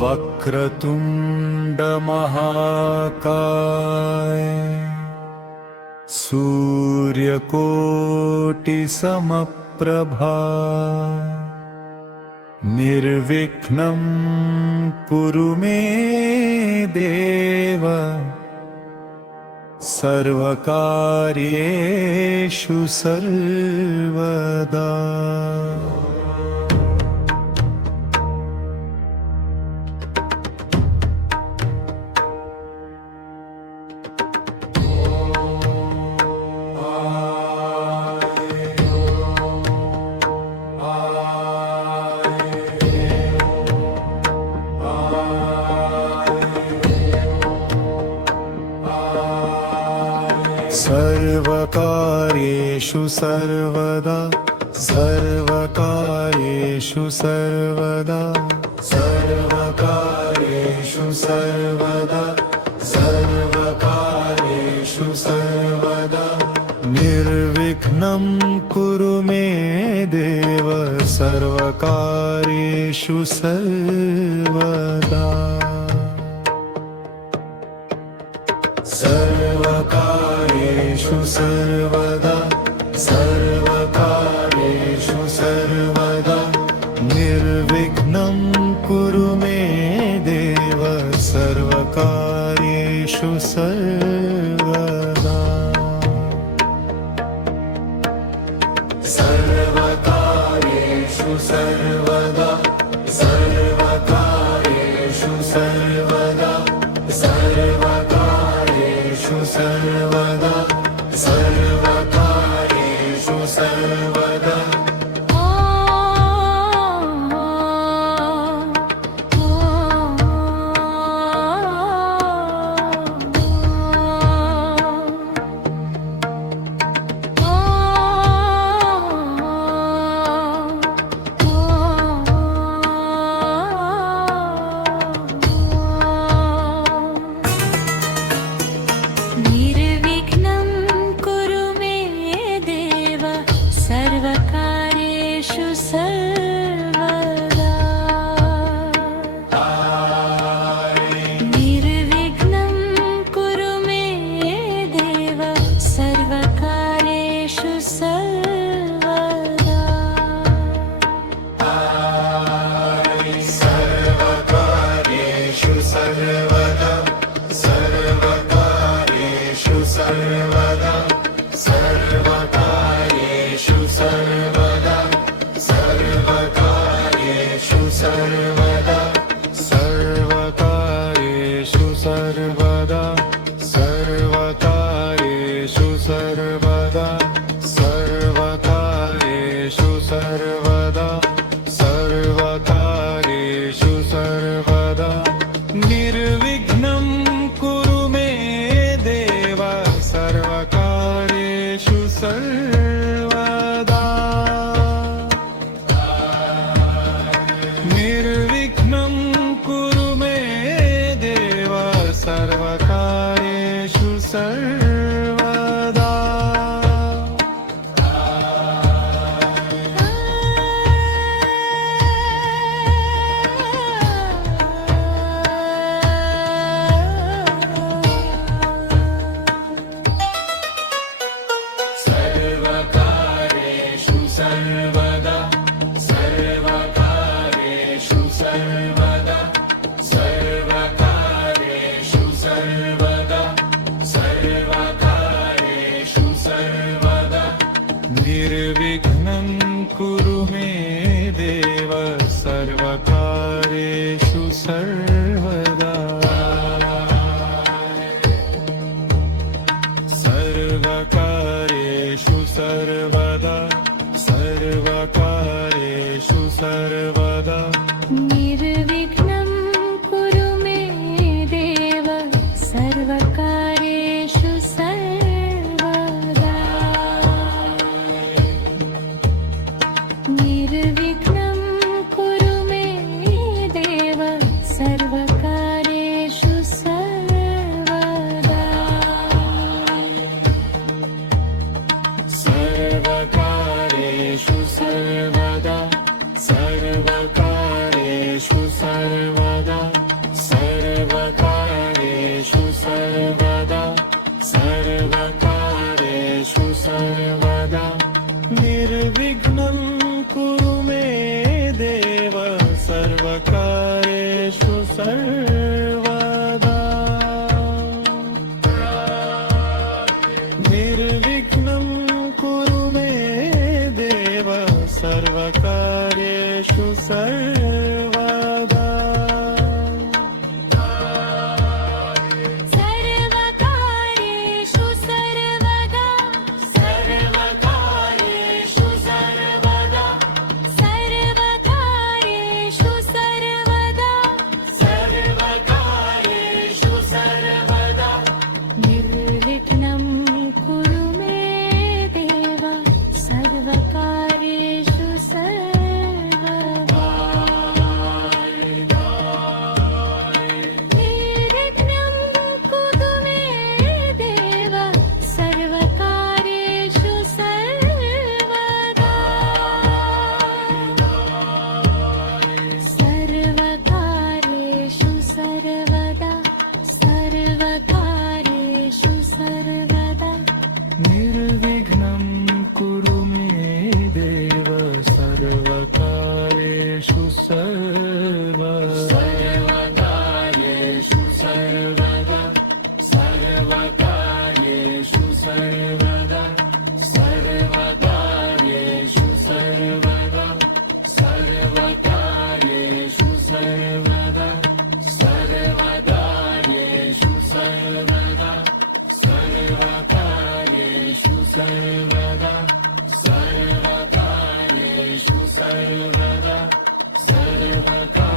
वक्रतुंड महाकाय सूर्यकोटि समप्रभा निर्विघ्नं कुरु मे देव सर्वकार्येषु सर्वदा। सर्वकार्येषु सर्वदा सर्वकार्येषु सर्वदा सर्वकार्येषु सर्वदा सर्वकार्येषु सर्वदा निर्विघ्नं कुरु मे देव सर्वकार्येषु सर्वदा। सर्वकार्येषु सर्वदा सर्वकार्येषु सर्वदा निर्विघ्नं कुरु मे देव सर्वकार्येषु सर्वदा। सर्वकार्येषु सर्वदा सर्वकार्येषु सर्वदा सर्वकार्येषु सर्वदा सर्वकार्येषु सर्वदा। सर्वकार्येषु सर्वदा सर्वकार्येषु सर्वदा सर्वकार्येषु सर्वदा सर्वकार्येषु सर्वदा सर्वकार्येषु सर्वदा सर्वकार्येषु सर्वदा निर्विघ्नं कुरु मे देव सर्वकार्येषु सर्वदा। निर्विघ्नं कुरु मे देव सर्वकार्येषु सर्वदा। सर्वकार्येषु सर्वदा सर्वकार्येषु सर्वदा सर्वकार्येषु सर्वदा सर्वकार्येषु सर्वदा निर्विघ्नं कुरु मे देव सर्वकार्येषु सर्वदा। सर्वकार्येषु सर्वदा सर्वकार्येषु सर्वदा निर्विघ्नं कुरु मे देव सर्वकार्येषु सर्वदा। निर्विघ्नं कुरु मे देव सर्वकार्येषु सर्वदा। सर्वकार्येषु सर्वदा सर्वदा निर्विघ्नं कुरु मे देव सर्वकार्येषु सर्वदा निर्विघ्नं कुरु मे देव सर्वकार्येषु सर्वदा सर्वकार्येषु सर्वदा सर्वकार्येषु सर्वदा सर्वकार्येषु सर्वदा सर्वकार्येषु सर्वदा निर्विघ्नं कुरु मे देव सर्वकार्येषु सर्वदा निर्विघ्नं कुरु मे देव सर्वकार्येषु सर्वदा सर्वकार्येषु सर्वदा सर्वकार्येषु सर्वदा निर्विघ्नं कुरु मे देव सर्वकार्येषु सर्वकार्येषु सर्वदा सर्वकार्येषु सर्वदा सर्वकार्येषु सर्वदा सर्वकार्येषु सर्वदा सर्वकार्येषु सर्वदा सर्वकार्येषु सर्वदा सर्वकार्येषु सर्वदा सर्वकार्येषु